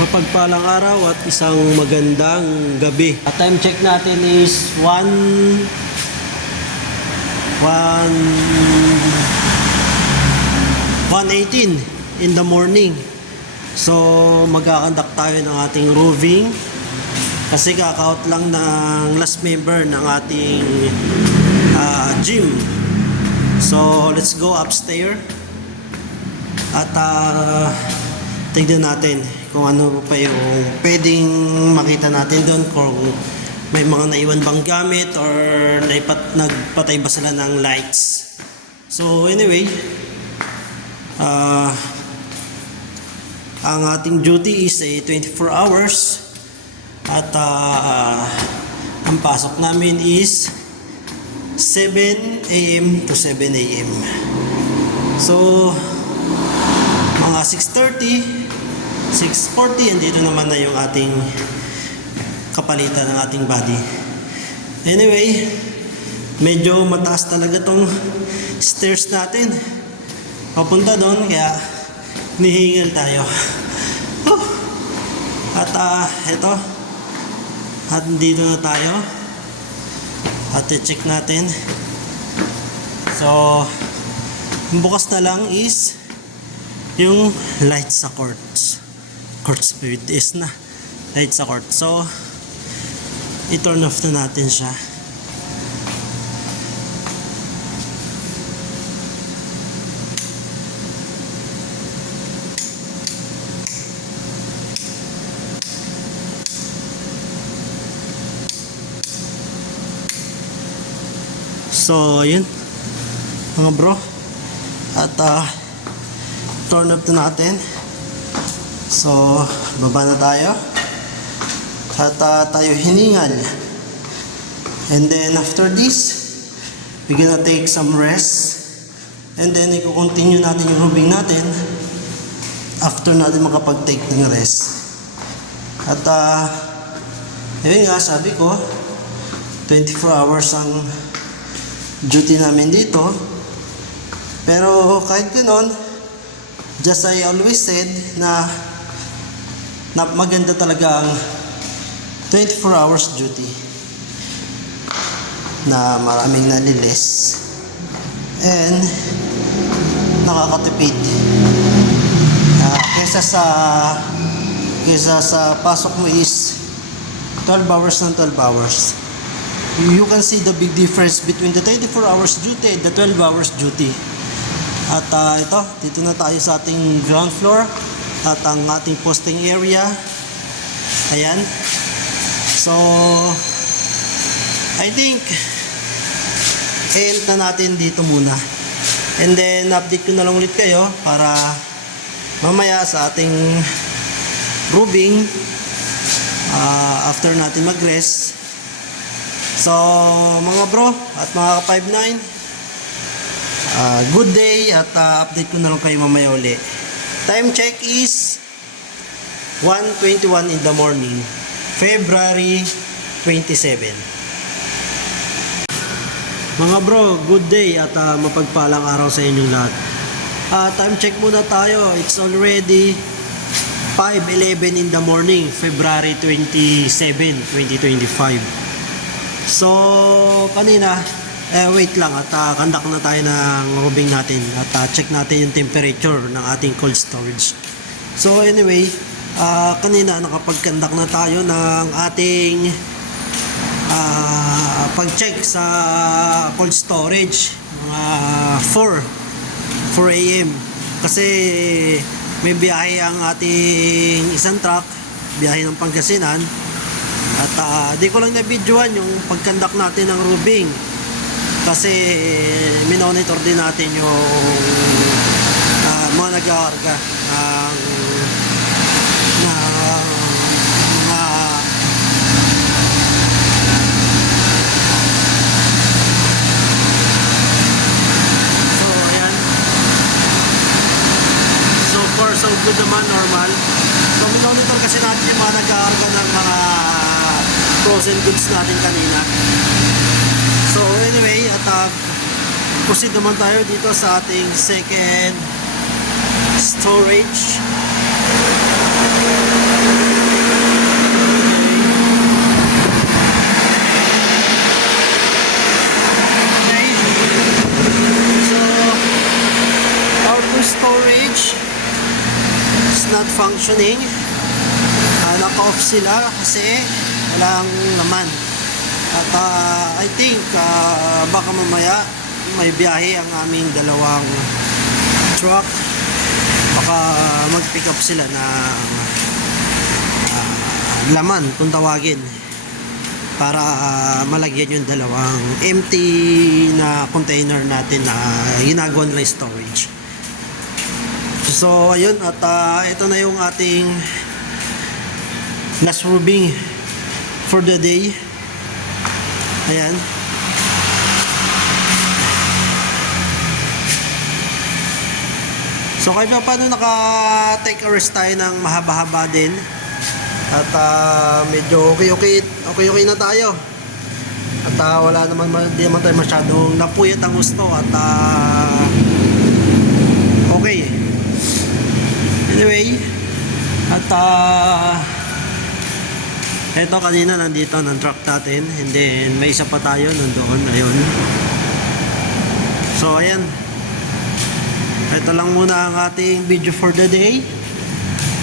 Mapagpalang araw at isang magandang gabi. At time check natin is 1:18 in the morning. So magkakandak tayo ng ating roving kasi kaka-out lang ng last member ng ating gym. So let's go upstairs at tignan natin kung ano pa yung pwedeng makita natin doon, kung may mga naiwan bang gamit or nagpatay ba sila ng lights. So anyway, ang ating duty is 24 hours at ang pasok namin is 7 AM to 7 AM. So mga 6:30, 6:40, andito naman na yung ating kapalitan ng ating body. Anyway, medyo mataas talaga tong stairs natin papunta doon, kaya nihingal tayo. At ito, at dito na tayo at i-check natin. So bukas na lang is yung light sa courts speed is na light sa court. So i-turn off na natin siya. So ayun mga bro, at turn up na natin. So baba na tayo at tayo hiningal, and then after this we're gonna take some rest, and then i-continue natin yung roving natin after natin makapag-take ng rest. At yun nga, sabi ko 24 hours ang duty namin dito, pero kahit ganoon, just I always said na maganda talaga ang 24 hours duty na maraming nalilis and nakakatipid kesa sa pasok mo is 12 hours ng 12 hours. You can see the big difference between the 24 hours duty and the 12 hours duty. At ito, dito na tayo sa ating ground floor at ang ating posting area. Ayan. So I think end na natin dito muna, and then update ko na lang ulit kayo para mamaya sa ating roving after natin mag-rest. So mga bro at mga ka-59, good day, at update ko na lang kayo mamaya uli. Time check is 1:21 in the morning, February 27. Mga bro, good day at mapagpalang araw sa inyong lahat. Time check muna tayo. It's already 5:11 in the morning, February 27, 2025. So kanina wait lang, at kandak na tayo ng roving natin at check natin yung temperature ng ating cold storage. So anyway, kanina nakapagkandak na tayo ng ating pag-check sa cold storage mga 4 AM kasi may biyahe ang ating isang truck, biyahe ng Pangasinan, at di ko lang na-videoan yung pagkandak natin ng roving kasi minonitor din natin yung mga nag-aarga ng mga so ayan, so far so good naman, normal. So minonitor kasi natin yung mga nag-aarga ng mga frozen goods natin kanina. So anyway, at proceed naman tayo dito sa ating second storage. not functioning. Naka-off sila kasi walang laman. At I think baka mamaya may biyahe ang aming dalawang truck. Baka mag-pick up sila na laman kung tawagin, para malagyan yung dalawang empty na container natin na ginagawa nila storage. So ayun, at ito na yung ating last roving for the day. Ayan. So kahit paano naka-take a rest tayo ng mahaba-haba din. At medyo okay na tayo. At wala naman, di naman tayo masyadong napuyat ang gusto. At okay. Anyway, at eto kanina nandito ng truck natin, and then may isa pa tayo nandoon. Ayun. So ayan, ito lang muna ang ating video for the day.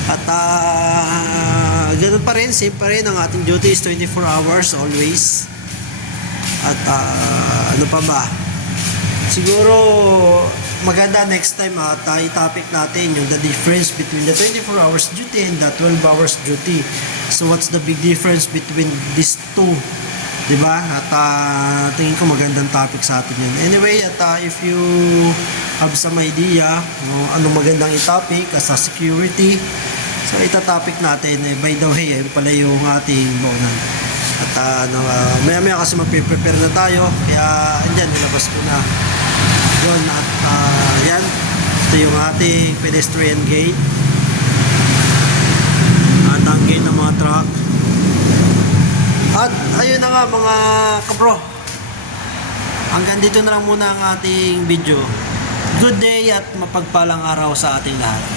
At ganun pa rin, same pa rin, ang ating duty is 24 hours always. At ano pa ba, siguro maganda next time at i-topic natin yung the difference between the 24 hours duty and the 12 hours duty. So what's the big difference between these two, diba? At tingin ko magandang topic sa atin yun. Anyway, at if you have some idea anong magandang i-topic as a security, so ita-topic natin. By the way, ayun pala yung ating bonan. At maya-maya kasi magpe-prepare na tayo, kaya andyan, nilabas ko na yun. At yan, ito yung ating pedestrian gate at ang gate ng mga truck. At ayun na nga mga kabro, hanggang dito na lang muna ang ating video. Good day at mapagpalang araw sa ating lahat.